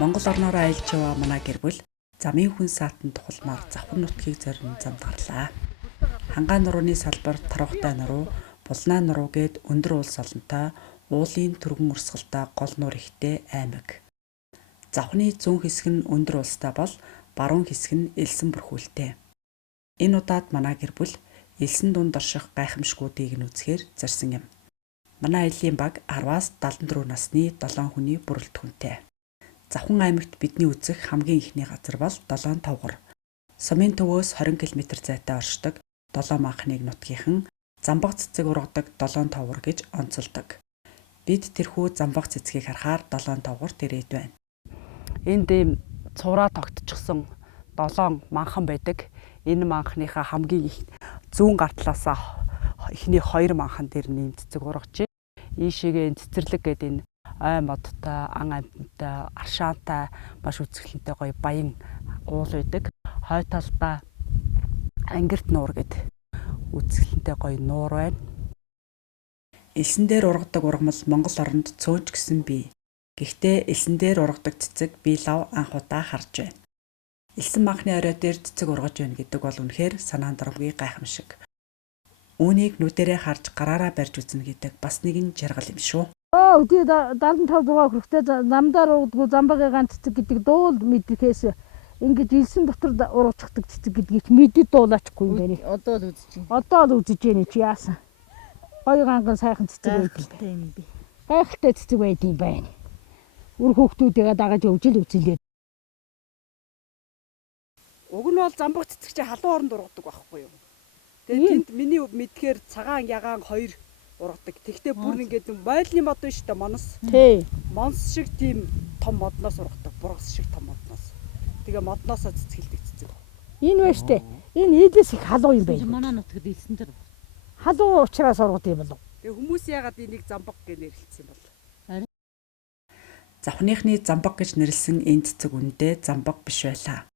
Монгол орноороо аялж яваа манай гэр бүл замын хүн саатан тухалмаар завхан нутгийг зорин замд гарлаа. Хангаан нурууны салбар Тарвахтай нуруу, Булнаа нуруу гээд өндөр уул солонтой уулын түргэн урсгалтай гол нуур ихтэй аймаг. Завхны зүүн хэсэг нь өндөр уулстай бол баруун хэсэг нь элсэн бүрхүүлтэй. Энэ удаад манай гэр бүл элсэн дунд орших гайхамшгуудыг нь үзэхээр зорьсон юм. Манай аяллийн баг 10-аас 74 насны 7 хүний бүрэлдэхүүнтэй. Завхан аймагт бидний үзэх хамгийн ихний газар бол Долоон Тавгар. Сумын төвөөс 20 км зайтай оршдог Долоон манхныг нутгийнхан Замбаг цэцэг ургадаг Долоон Тавгар гэж онцолдог. Бид тэрхүү Замбаг цэцгийг харахаар Долоон Тавгарт ирээд байна. Энд ийм цураа тогтчихсон Долоон манхан байдаг. Энэ манхныхаа хамгийн их зүүн гар талаасаа эхний 2 манхан дээр нэм цэцэг ургаж байна. Ийшээгээ цэцэрлэг гэдэг энэ ой модтой, ан амьтантай, аршаантай, маш үзэсгэлэнтэй гоё баян уул байдаг. Хой талдаа ангирт нуур гэдэг үзэсгэлэнтэй гоё нуур байна. Элсэн дээр ургадаг ургамал Монгол оронд цөөнч гэсэн бий. Гэхдээ элсэн дээр ургадаг цэцэг би лав анх удаа харж байна. Элсэн манхны орой дээр цэцэг ургаж байна гэдэг бол үнэхээр санаанд оромгүй гайхамшиг. Үүнийг нүдэрээ харж гараараа барьж үзнэ гэдэг бас нэгэн жаргал юм шүү. Өдөө 75 6 хүрэхтэй замдаар ургадаг замбагийн ганц цэцэг гэдэг дуул мэдрэхээс ингэж элсэн дотор ургацдаг цэцэг гэдгийг мэдэд дуулаачгүй юм байна. Одоо л үзэж байна. Одоо л үзэж байна чи яасан. Гоё ганган сайхан цэцэг байдаг юм би. Гайхалтай цэцэг байд юм байна. Үр хүүхдүүдээ дагаж өвж л үзэлээ. Уг нь бол Замбаг цэцэг чи халуун оронд ургадаг байхгүй юу? Тэгээд тэнд миний мэдхээр цагаан ягаан 2 ургадаг. Тэгтээ бүр ингээд байлны мод биш та монос. Тий. Монс шиг тийм том модноос ургадаг. Бургас шиг том модноос. Тэгээ модноосоо цэцгэлдэг цэцэг. Энэ байна штэ. Энэ эдээс их халуун юм байна. Манай нутагт элсэн дээр Халуун учраас ургад юм болов. Тэгээ хүмүүс яагаад энийг Замбаг гэж нэрлэлсэн юм бол? Завхныхны Замбаг гэж нэрлсэн энэ цэцэг үндэ Замбаг биш байлаа.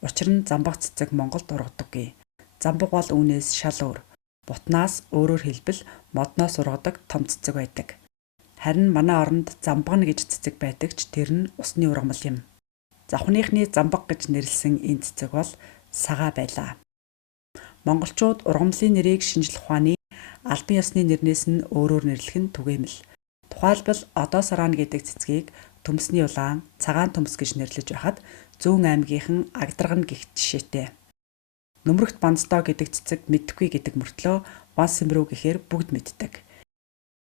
Учир нь Замбаг цэцэг Монголд ургадаггүй. Замбаг бол үүнээс шал өөр. Бутнаас өөрөөр хэлбэл модноос ургадаг том цэцэг байдаг. Харин манай оронд Замбагна гэж цэцэг байдаг ч тэр нь усны ургамал юм. Завхныхны Замбаг гэж нэрлсэн энэ цэцэг бол сагаа байлаа. Монголчууд ургамлын нэрийг шинжлэх ухааны албан ёсны нэрнээс нь өөрөөр нэрлэх нь түгээмэл. Тухайлбал одоо сараана гэдэг цэцгийг төмсний улаан, цагаан төмс гэж нэрлэж байхад зүүн аймгийнхан Агдаргана гэх жишээтэй. Нөмрөгт Бандтоо гэдэг цэцэг мэдхгүй гэдэг мөртлөө Ван Сэмрүү гэхээр бүгд мэддэг.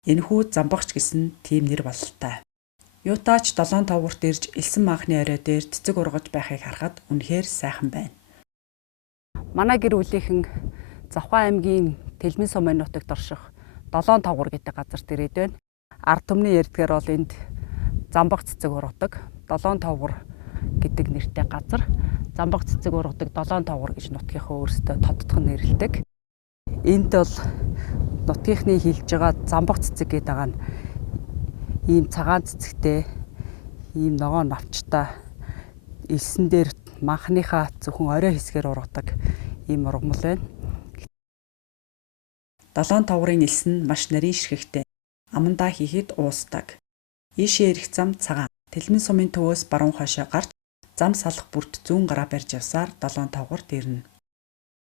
Энэхүү Замбагч гэсэн тийм нэр бололтой. Юутаач Долоон Тавгарт ирж элсэн манхны орой дээр цэцэг ургаж байхыг харахад үнэхээр сайхан байна. Манай гэр бүлийнхэн Завхан аймгийн Тэлмэн сумын нутагт орших Долоон Тавгар гэдэг газарт ирээд байна. Ард түмний ярьдгаар бол энд Замбаг цэцэг ургадаг Долоон Тавгар гэдэг нэртэй газар. Замбаг цэцэг ургадаг Долоон Тавгар гэж нутгийнхаа өөрсдөө тодтгон нэрлэдэг. Энд бол нутгийнхны хилж байгаа Замбаг цэцэг гэдэг байгаа нь ийм цагаан цэцэгтэй, ийм ногоон навчтай элсэн дээр манхныхаа зөвхөн орой хэсгээр ургадаг ийм ургамал байна. Долоон Тавгарын элсэн нь маш нарийн ширхэгтэй. Амандаа хийхэд уусдаг. Ийшээ ирэх зам цагаан. Тэлмэн сумын төвөөс баруун хойшоо гарч зам салах бүрт зүүн гараа барьж явсаар Долоон Тавгарт ирнэ.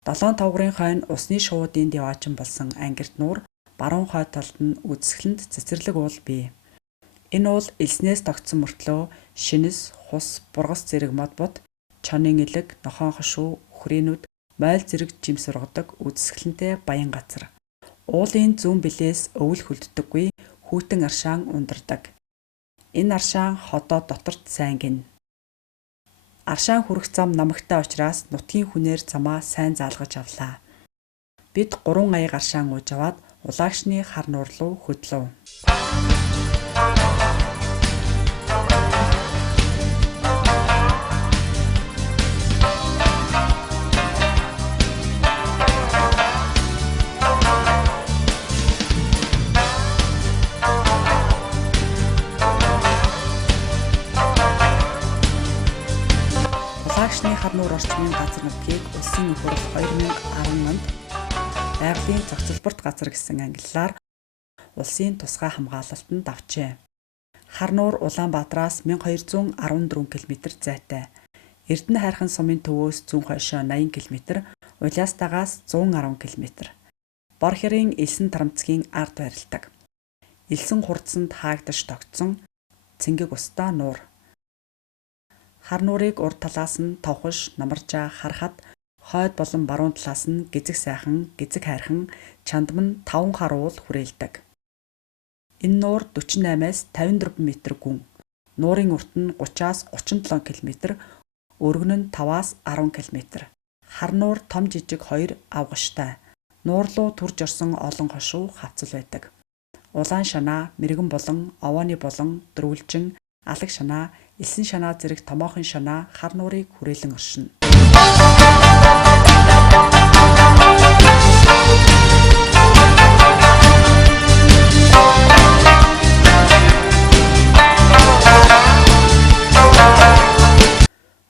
Долоон Тавгарын хойно усны шуудын деваачин болсон ангирт нуур баруун хой талд нь үзэсгэлэнт цэцэрлэг уул бий. Энэ уул элснээс тогтсон мөртлөө шинэс, хус, бургас зэрэг мод бод, чонын элэг, нохоон хошуу, өхрийнүүд, мойл зэрэг жимс ургадаг үзэсгэлэнтэй баян газар. Уулын зүүн билээс өвөл хөлддөггүй хүйтэн аршаан ундардаг. Энэ аршаан ходоо доторт сайн гин. Аршаан хүрэх зам намагтай учраас нутгийн хүнээр замаа сайн заалгаж авлаа. Бид 3 аяг аршаан ууж аваад улаагчны хар нуур руу хөдлөв. Улаагчны хар нуур орчмын газар нутгийг улсын их хурл 2010 онд байгалийн зохицолборт газар гэсэн ангиллаар улсын тусгай хамгаалалтанд авчээ. Хар нуур Улаанбаатараас 1214 км зайтай. Эрдэнэ хайрхан сумын төвөөс зүүн хойшоо 80 км, Улаастаагаас 110 км. Бор хэрийн элсэн тарамцгийн ард байрладаг. Элсэн хурдсанд хаагдаж тогтсон цэнгэг устай нуур. Хар нуурыг урд талаас нь товхож, намаржаа харахад хойд болон баруун талаас нь гизэг сайхан, гизэг хайрхан, чандам нь 5 хар уул хүрээлдэг. Энэ нуур 48-аас 54 м гүн. Нуурын урт нь 30-аас 37 км, өргөн нь 5-аас 10 км. Хар нуур том жижиг 2 авгаштай. Нуур руу төрж орсон олон хошуу хавцал байдаг. Улаан шанаа, мэрэгэн болон, овооны болон, дөрвөлжин, алаг шанаа, элсэн шанаа зэрэг томоохон шанаа хар нуурыг хүрээлэн оршино.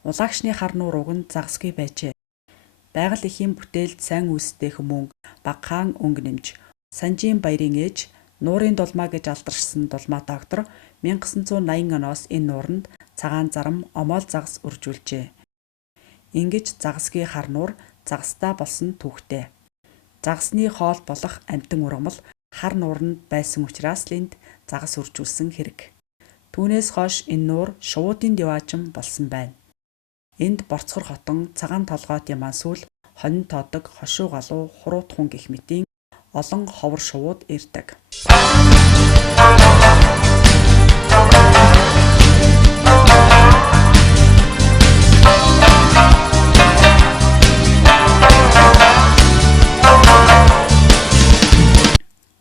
Улаагшны хар нуур уг нь загасгүй байжээ. Байгаль эхийн бүтээлд сайн үүсдэг хүмүүн Багахан өнгө нэмж, Санжийн баярын ээж нуурын дулмаа гэж алдаршсан дулмаа доктор 1980 оноос энэ нууранд цагаан зарам омоол загас үржүүлжээ. Ингэж загасгүй хар нуур загастай болсон түүхтэй. Загасны хоол болох амтан ургамал хар нууранд байсан учраас л энд загас үржүүлсэн хэрэг. Түүнээс хойш энэ нуур шувуудын диваажин болсон байна. Энд борцгор хотон, цагаан толгойд ямаан сүүл, хонин тоодог, хошуу галуу, хуруутхун гэх мэтийн олон ховор шувууд ирдэг.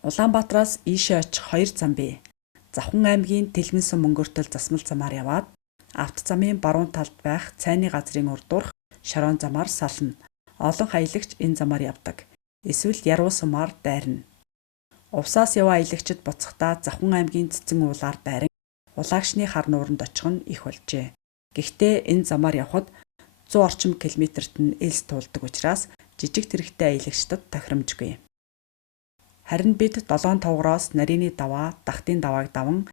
Улаанбаатараас ийшээ очих 2 зам бий. Завхан аймгийн Тэлмэн сум мөнгөртөл засмал замаар яваад авто замын баруун талд байх цайны газрын урдуурх Шорон замаар сална. Олон аялагч энэ замаар явдаг. Эсвэл Яруу сумаар дайрна. Увсаас яваа аялагчид буцахдаа Завхан аймгийн Цэцэн уулаар дайран Улаагшны хар нууранд очих нь их болжээ. Гэхдээ энэ замаар явхад 100 орчим километрт нь элс туулдаг учраас жижиг тэрэгтэй аялагчдад тохиромжгүй. Харин бид 7 тавгароос нарийн даваа, дахтын давааг даван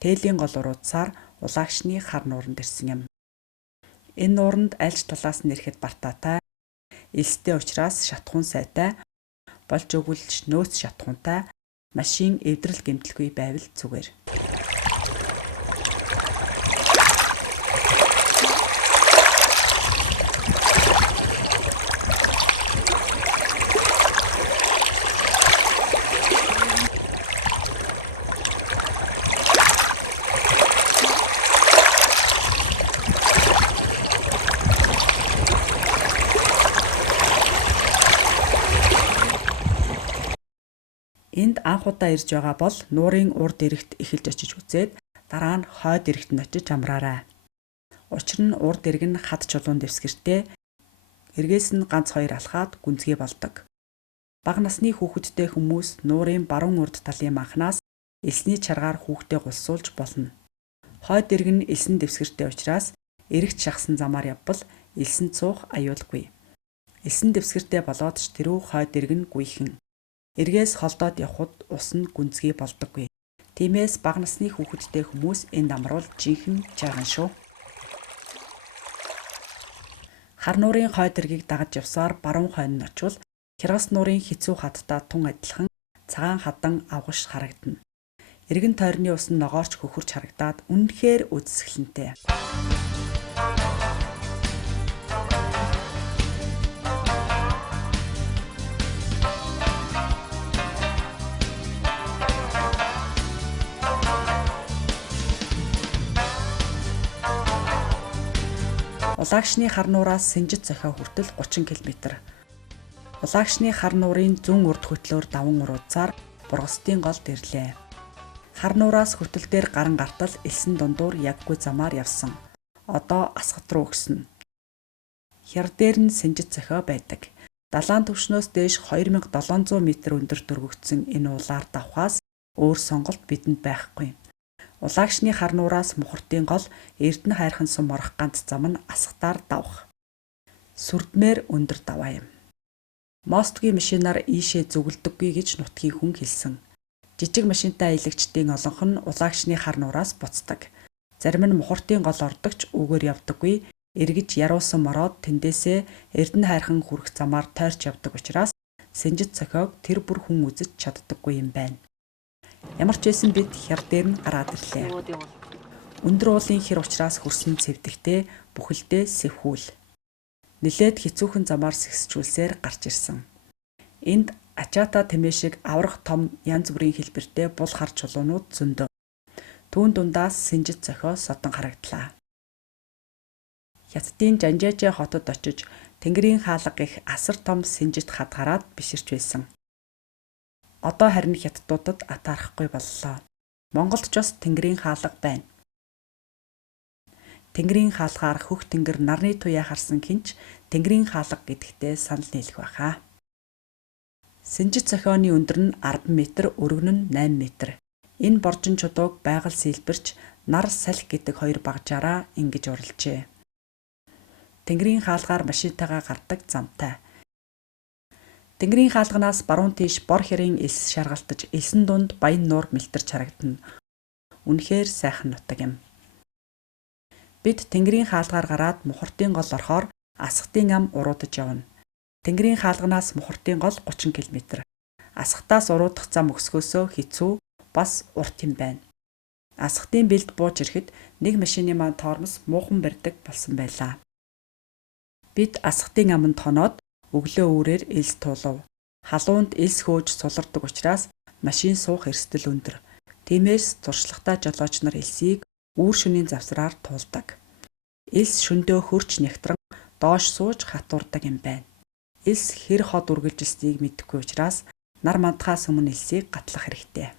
тээлийн гол уруудсаар Улаагшны хар нууранд ирсэн юм. Энэ нууранд альж талаас нь ирэхэд бартаатай, элстэй учраас шатхуун сайтай, болж өгүүлж нөөц шатхуунтай, машин эвдрэл гэмтэлгүй байвал зүгээр. Энд анх удаа ирж байгаа бол нуурын урд эрэгт эхэлж очиж үзээд дараа нь хойд эрэгт нь очиж амраарай. Учир нь урд эрэг нь хад чулуун дэвсгэртэй, эргээс нь ганц 2 алхаад гүнзгий болдог. Бага насны хүүхэдтэй хүмүүс нуурын баруун урд талын манхнаас элсний чаргаар хүүхдээ гулсуулж болно. Хойд эрэг нь элсэн дэвсгэртэй учраас эрэгт шахсан замаар явбал элсэн цуух аюулгүй. Элсэн дэвсгэртэй болоод ч тэрүү хойд эрэг нь гүйхэн. Эргээс холдоод явхад ус нь гүнзгий болдоггүй. Тиймээс бага насны хүүхэдтэй хүмүүс энд амруул жинхэнэ жарган шүү. Хар нуурын хойд эргийг дагаж явсаар баруун хойно нь очвол Хяргас нуурын хэцүү хаттай тун адилхан цагаан хадан авгаш харагдана. Эргэн тойрны ус нь ногоорч хөхөрч харагдаад үнэхээр үзэсгэлэнтэй. Улаагшны хар нуураас Сэнжит зохио хүртэл 30 км. Улаагшны хар нуурын зүүн урд хөтлөөр даван уруудсаар Бургастын голд ирлээ. Хар нуураас хөтөл дээр гаран гартал элсэн дундуур яггүй замаар явсан. Одоо Асгат руу өгсөн. Хяр дээр нь Сэнжит зохио байдаг. Далайн түвшнөөс дээш 2700 м өндөр дөрвөгдсөн энэ уулаар давхаас өөр сонголт бидэнд байхгүй. Улаагшны хар нуураас Мухартын гол Эрдэнэ хайрхан сум орох ганц зам нь Асгатаар давх. Сүрдмээр өндөр даваа юм. Мостгийн машинаар ийшээ зүгэлдэггүй гэж нутгийн хүн хэлсэн. Жижиг машинтай аялагчдын олонх нь улаагчны хар нуураас буцдаг. Зарим нь мухартын гол ордогч үүгээр явдаггүй, эргэж яруулсан мороод тэндээсээ Эрдэнэ хайрхан хүрэх замаар тойрч явдаг учраас Синжит цохиог тэр бүр хүн үзэж чаддаггүй юм байна. Ямар ч байсан бид хяр дээр нь гараад ирлээ. Өндөр уулын хэр учраас хөрсөн цэвдэхтэй бүхэлдээ сэвхүүл. Нилээд хэцүүхэн замаар сэгсжүүлсээр гарч ирсэн. Энд Ачаата тэмээ шиг аврах том янз бүрийн хэлбэртэй бул хар чулуунууд зөндөө. Түүн дундаас Синжит цохио содон харагдлаа. Хятадын Жанжаажаа хотод очиж Тэнгэрийн хаалга гэх асар том Синжит хад гараад биширч байсан. Одоо харин хятадуудад атаарахгүй боллоо. Монголд ч бас Тэнгэрийн хаалга байна. Тэнгэрийн хаалгаар хөх тэнгэр нарны туяа харсан хинч Тэнгэрийн хаалга гэдэгтээ санал нийлэх байхаа. Синжит цохионы өндөр нь 10 м, өргөн нь 8 м. Энэ боржин чудууг байгаль сэлбэрч нар салхи гэдэг хоёр багжаараа ингэж уралжээ. Тэнгэрийн хаалгаар машинтайгаа гардаг замтай. Тэнгэрийн хаалганаас баруун тийш бор хэрийн элс шаргалтаж элсэн дунд баян нуур мэлтэрч харагдана. Үнэхээр сайхан нутаг юм. Бид Тэнгэрийн хаалгаар гараад Мухартын гол орохоор Асхтын ам уруудаж явна. Тэнгэрийн хаалганаас Мухартын гол 30 км. Асхтаас уруудах зам өсгөөсөө хэцүү бас урт юм байна. Асхтын бэлд бууж ирэхэд нэг машины маань тоормос муухан барьдаг болсон байлаа. Бид Асхтын аманд хоноод өглөө үүрээр элс туулав. Халуунд элс хөөж сулардаг учраас машин суух эрсдэл өндөр. Тиймээс зуршлагтай жолооч нар элсийг үүр шөнийн завсраар туулдаг. Элс шөндөө хөрч нягтран доош сууж хатуурдаг юм байна. Элс хэр хот үргэлжилснийг мэдэхгүй учраас нар мандахаас өмнө элсийг гатлах хэрэгтэй.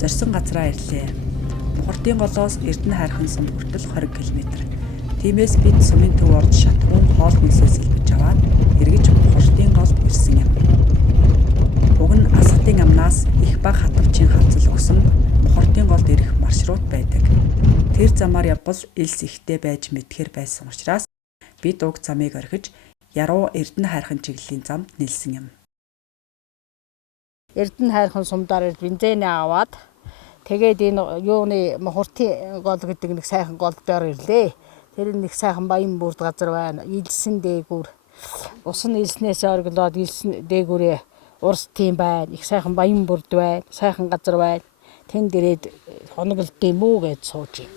Зорьсон газраа ирлээ. Мухартын голоос Эрдэнэ хайрхан сум хүртэл 20 км. Тиймээс бид сумын төв орж шатгуун хоол хүнсээс илбэж аваад эргэж Мухартын голд ирсэн юм. Уг нь Асхтын амнаас их баг хатвчийн халцал өгсөн Мухартын голд ирэх маршрут байдаг. Тэр замаар явбал элс ихтэй байж мэдхэр байсан учраас бид уг замыг орхиж яруу Эрдэнэ хайрхан чиглэлийн замд нэлсэн юм. Эрдэнэ хайрхан сумдаар бензин аваад тэгээд энэ юуны Мухартын гол гэдэг нэг сайхан гол дээр ирлээ. Тэр нэг сайхан баян бүрд газар байна. Илсэн дээгүүр. Ус нь илснээс оргилоод илсэн дээгүүрээ урс тийм байна. Их сайхан баян бүрд байна. Сайхан газар байна. Тэнд ирээд хоноглолт юм уу гэж сууж юм.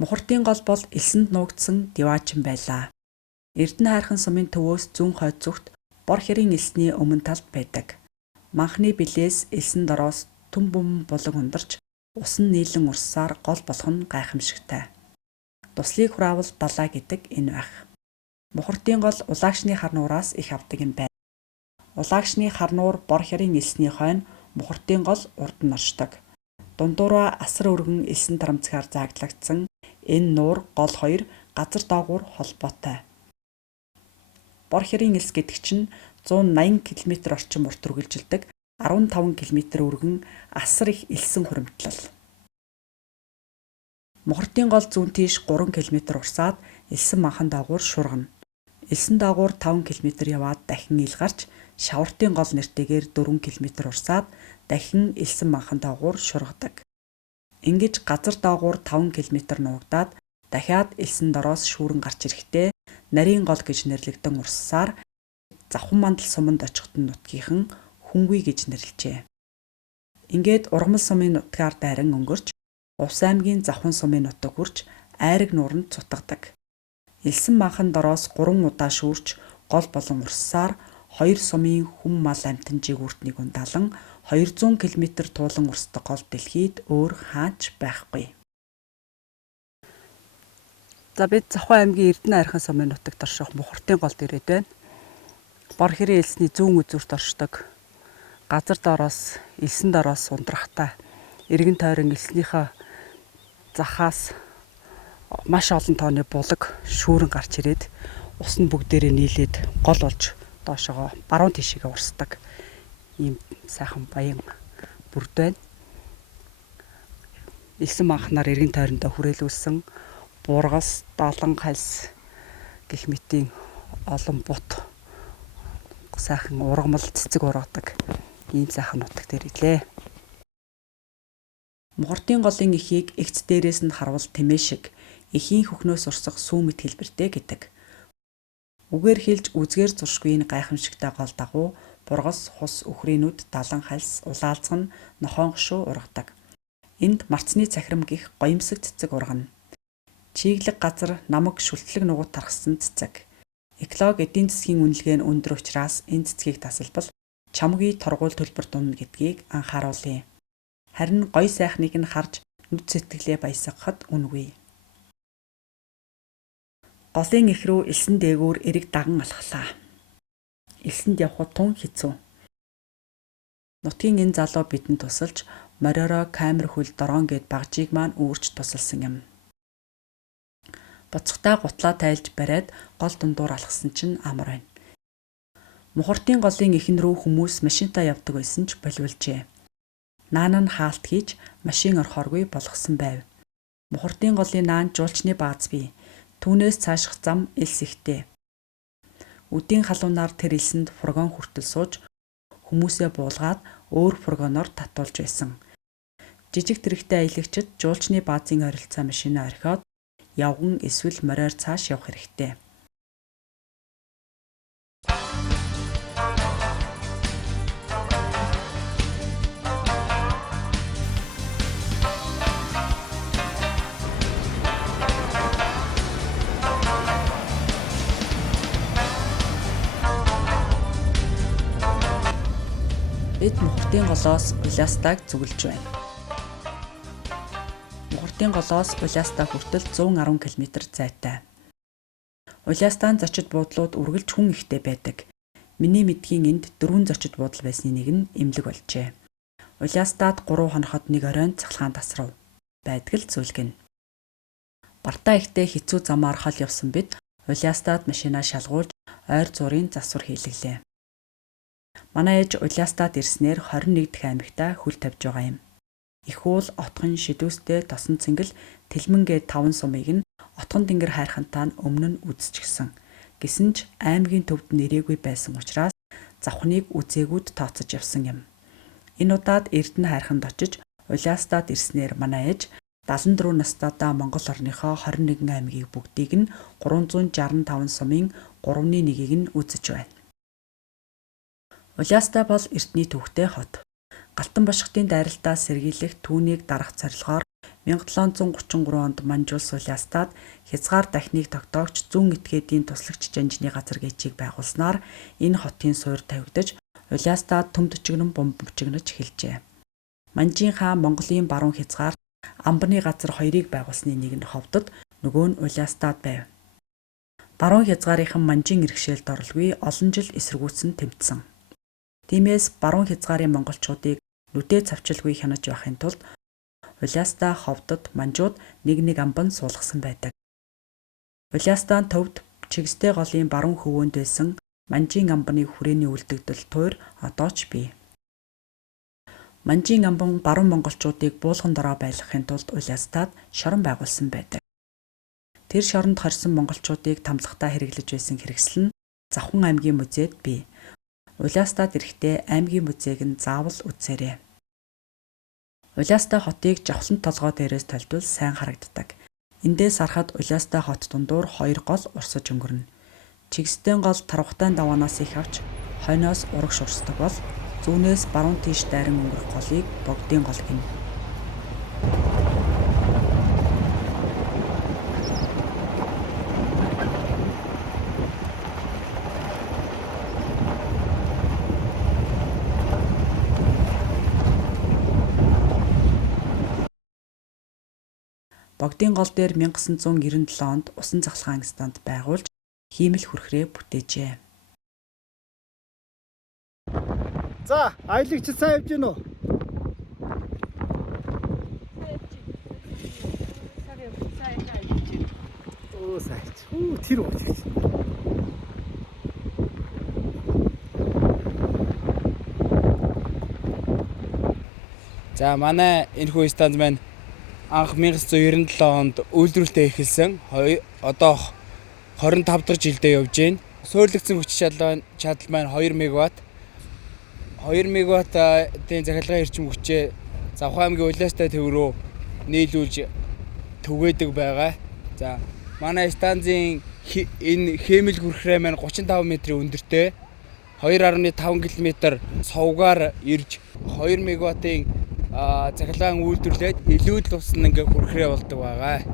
Мухартын гол бол элсэнд нуугдсан диваачин байлаа. Эрдэнэ хайрхан сумын төвөөс зүүн хойд зүгт бор хэрийн элсний өмнө талд байдаг. Манхны билээс элсэн дороос түн бүм булаг ундарч усан нийлэн урссаар гол болох нь гайхамшигтай. Туслыг хураавал далаа гэдэг энэ байх. Мухартын гол улаагчны хар нуураас их авдаг юм байна. Улаагчны хар нуур бор хэрийн элсний хойно Мухартын гол урд нь оршдог. Дундуураа асар өргөн элсэн тарамцгаар зааглагдсан энэ нуур гол хоёр газар доогуур холбоотой. Бор хэрийн элс гэдэг чинь 180 км орчим урт үргэлжилдэг 15 км өргөн асар их элсэн хуримтлал. Мухартын гол зүүн тийш 3 км урсаад элсэн манхан доогуур шургана. Элсэн доогуур 5 км яваад дахин ил гарч Шавартын гол нэртэйгээр 4 км урсаад дахин элсэн манхан доогуур шургадаг. Ингэж газар доогуур 5 км нуугдаад дахиад элсэн дороос шүүрэн гарч ирэхдээ нарийн гол гэж нэрлэгдэн урссаар Завхан мандал суманд очиход нутгийнхан Хүнгүй гэж нэрлэжээ. Ингээд Ургамал сумын нутгаар дайран өнгөрч Увс аймгийн Завхан сумын нутаг хүрч Айраг нууранд цутгадаг. Элсэн манхан дороос 3 удаа шүүрч гол болон урссаар хоёр сумын хүм мал амтан жигүүртнийг ундаалan 200 км туулан урсдаг гол дэлхийд өөр хаач байхгүй. За бид Завхан аймгийн Эрдэнэ хайрхан сумын нутагт орших Мухартын голд ирээд байна. Бор хэрийн элсний зүүн үзүүрт оршдог. Газар доороос, элсэн дороос ундрахтай. Иргэн тойрон элснийхээ захаас маш олон тооны булаг шүүрэн гарч ирээд ус нь бүгдээрээ нийлээд гол болж доошогоо баруун тишээгээ урсдаг ийм сайхан баян бүрд байна. Элсэн манхнаар эргэн тойрондоо хүрээлүүлсэн бургас, далан хальс гэх мэтийн олон бут сайхан ургамал цэцэг ургадаг ийм сайхан нутаг дээр илээ. Мухартын голын эхийг эгц дээрээс нь харвал тэмээ шиг эхийн хөхнөөс урсах сүүмэт хэлбэртэй гэдэг. Үгээр хэлж үзгээр зуршгүй гайхамшигтай гол дагуу бургас, хус, өхрийнүүд, далан хальс, улаалцган, нохоон гшуу ургадаг. Энд марцны цахирам гих гоёмсог цэцэг ургана. Чиглэг газар намаг шүлтлэг нугуут тархсан цэцэг. Эколог эдийн засгийн үнэлгээ нь өндөр учраас энэ цэцгийг тасалбал чамгийн торгуул төлбөр дунна гэдгийг анхааруулъя. Харин гоё сайхныг нь харж нүд сэтгэлээ баясгахад үнгүй. Голын эх рүү элсэн дээгүүр эрэг даган алхлаа. Элсэнд явхад тун хэцүү. Нутгийн энэ залуу бидэнд тусалж мориороо камер хөл дорон гэд багжийг маань үүрч тусалсан юм. Буцахтаа гутлаа тайлж бариад гол дундуур алхсан чинь амар байна. Мухартын голын эхэн рүү хүмүүс машинтаа явдаг байсан ч боловлжээ. Наан нь хаалт хийж машин орохооргүй болгосон байв. Мухартын голын наан жуулчны бааз бий. Түүнээс цааших зам элс ихтэй. Үдийн халуунаар тэр элсэнд фургон хүртэл сууж хүмүүсээ буулгаад өөр фургоноор татуулж байсан. Жижиг тэрэгтэй аялагчид жуулчны баазын ойролцоо машинаа орхиод явган эсвэл мориор цааш явах хэрэгтэй. Бид Мухартын голоос Улястаг зүгэлж байна. Мухартын голоос Улястаа хүртэл 110 км зайтай. Улястаан зочид буудлууд үргэлж хүн ихтэй байдаг. Миний мэдхийн энд 4 зочид буудал байсны нэг нь эмнэлэг болжээ. Улястаад 3 хоноход нэг оройн цахилгаан тасрав. Байдаг л зүйлгэн. Бартаа ихтэй хэцүү замаар хол явсан бид Улястаад машинаа шалгуулж ойр зургийн засвар хийлгэлээ. Манай ээж Улястаад ирснээр 21 дахь аймагтаа хөл тавьж байгаа юм. Их уул отгон шидүүстэй тосон цэнгэл тэлмэнгээ 5 сумыг нь отгон тэнгэр хайрхантаа нь өмнө нь үзчихсэн. Гэсэн ч аймгийн төвд нэрээгүй байсан учраас завхныг үзээгүүд тооцож явсан юм. Энэ удаад Эрдэнэ хайрханд очиж Улястаад ирснээр манай ээж 74 настайдаа Монгол орныхоо 21 аймгийг бүгдийг нь 365 сумын 3/1-ийг нь үзэж байна. Улястаа бол эртний төвхтэй хот. Галтан бошготын дайралтаас сэргийлэх түүнийг дарах зорилгоор 1733 онд Манжуулс Улястаад хязгаар дахныг тогтоогч зүүн этгээдийн туслагч жанжны газар гэчийг байгуулснаар энэ хотын суур тавигдаж Улястаад төмд өчгнөн бомб өчгнөж эхэлжээ. Манжийн хаан Монголын баруун хязгаар амбаны газар хоёрыг байгуулсны нэг нь ховдод, нөгөө нь Улястаад байв. Баруун хязгаарынхан Манжийн иргэшээлд орлгүй олон жил эсэргүүцэн тэмцсэн. Тиймээс баруун хязгаарын монголчуудыг нүдээ цавчилгүй хянаж байхын тулд Улястаа ховдод манжууд нэг амбан суулгасан байдаг. Улястаан төвд чигстэй голын баруун хөвөөнд байсан Манжийн амбаны хүрээний үлдэгдэл туйр одоо ч бий. Манжийн амбан баруун монголчуудыг буулган дороо байлгахын тулд Улястаад шорон байгуулсан байдаг. Тэр шоронд хорьсон монголчуудыг тамлахтаа хэрэглэж байсан хэрэгсэл нь Завхан аймгийн музейд бий. Улястаад ирэхдээ аймгийн музейг нь заавал үзээрэй. Улястаа хотыг жавхлан толгой дээрээс толдвол сайн харагддаг. Эндээс харахад Улястаа хот дундуур 2 гол урсаж өнгөрнө. Чигсдэн гол тарвахтай даваанаас их авч хойноос урагш урсдаг бол зүүнээс баруун тийш дайран өнгөрөх голыг богдын гол гэнэ. Богдын гол дээр 1997 онд усан цахилгаан станд байгуулж хиймэл хүрхрээ бүтээжээ. За, аялагч сайн явж гин үү? Сайн явж Оо сайч. Оо тэр ууж гэж. За манай энэ хүү станц маань анх 1997 онд үйлдвэрлэлтэй эхэлсэн. Одоо 25 дахь жилдээ явж байна. Суурилагдсан хүч чадал маань 2 мегаватт. 2 мегаваттын захиргааны эрчим хүчээ Завхан аймгийн Улаастай төв рүү нийлүүлж түгээдэг байгаа. За манай станцын энэ хэмэл хүрхрээ маань 35 м-ийн өндөртэй 2.5 км совгаар ирж 2 мегаваттын цахилгаан үйлдвэрлээд илүү л усан ингээ хүрхрээ болдог байгаа.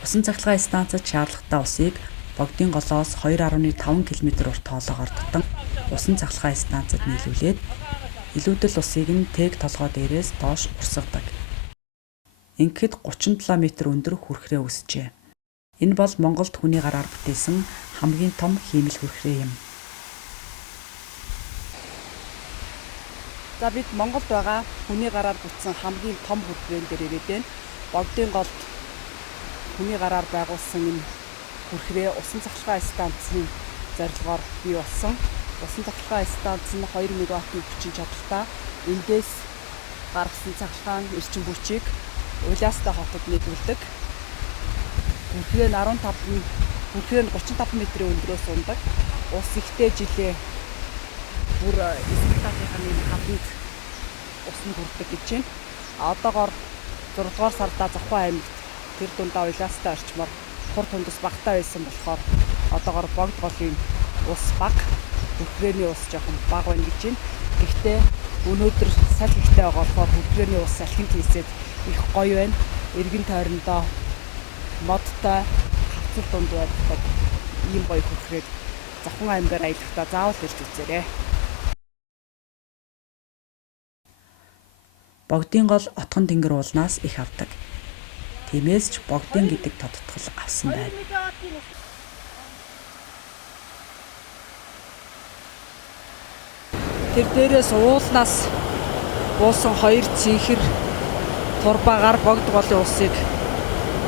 Усан цахилгаан станцад шаардлагатай усыг богдын голоос 2.5 км урт хоолоогоор татан усан цахилгаан станцад нийлүүлээд илүүдэл усыг нь тэг толгой дээрээс доош урсгадаг. Ингээд 37 м өндөр хүрхрээ үсжээ. Энэ бол Монголд хүний гараар бүтээсэн хамгийн том хиймэл хүрхрээ юм. За бид Монголд байгаа хүний гараар бүтсэн хамгийн том хүрхрээн дээр ирээд байна. Богдын голд хүний гараар байгуулсан энэ хүрхрээ усан цахилгаан станцын зорилгоор бий болсон. Усан цахилгаан станц нь 2 мегаваттын хүчин чадалтай. Эндээс гаргасан цахилгаан эрчим хүчийг Улаастай хотод нийлүүлдэг. Хүрхрээ нь 35 м-ийн өндрөөс ундаг. Ус ихтэй жилээ бүр статийн нэг хатанд ус нь хүрдэг гэж байна. Одоогоор 6 дугаар сарда Завхан аймагт тэр дундаа Улаастай орчмоор хур тундас багтаа байсан болохоор одоогоор богд голын ус баг, хүрхрээний ус жоохон бага байна гэж байна. Гэхдээ өнөөдөр салхи ихтэй байгаа болохоор хүрхрээний ус салхинд хийсээд их гоё байна. Эргэн тойрондоо модтой хавцал дунд байдаг ийм гоё хүрхрээд Завхан аймгаар аялагтаа заавал ирж үзээрэй. Богдын гол отгон тэнгэр уулнаас их авдаг. Тиймээс ч богдын гэдэг тодтгол авсан байна. Тэр дээрээс уулнаас уусан 2 цэнхэр турбагаар богд голын усыг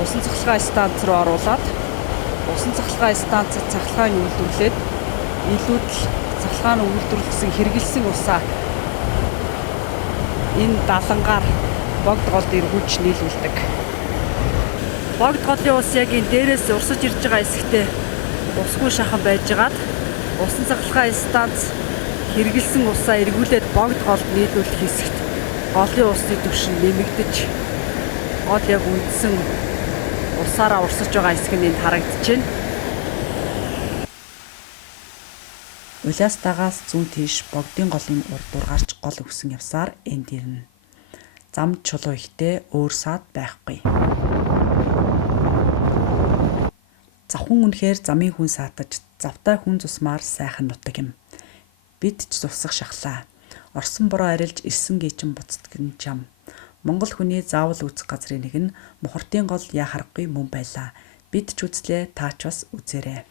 усан цахилгаан станц руу оруулаад усан цахилгаан станцад цахилгаан үйлдвэрлээд илүүдл цахилгаан үйлдвэрлэсэн хэрэгэлсэн усаа энэ далангаар богд голд эргүүлж нийлүүлдэг. Богд голын ус яг энэ дээрээс урсаж ирж байгаа хэсэгтээ усгүй шахан байжгаад усан цахилгаан станц хэрэгэлсэн усаа эргүүлээд богд голд нийлүүлэх хэсэгт голын усны түвшин нэмэгдэж гол яг үндсэн усаараа урсаж байгаа хэсэг нь энд харагдаж байна. Улаастайгаас зүүн тийш богдын голын урд дургаарч гол өгсөн явсаар энд ирнэ. Зам чулуу ихтэй өөр саад байхгүй. Завхан үнэхээр замын хүн саатаж, завтай хүн цусмаар сайхан нутаг юм. Бид ч зусах шахлаа. Орсон бороо арилж ирсэн гээчин буцдгэн чам. Монгол хүний заавал үзэх газрын нэг нь Мухартын гол яа харахгүй мөн байлаа. Бид ч үзлээ, таач бас үзээрэй.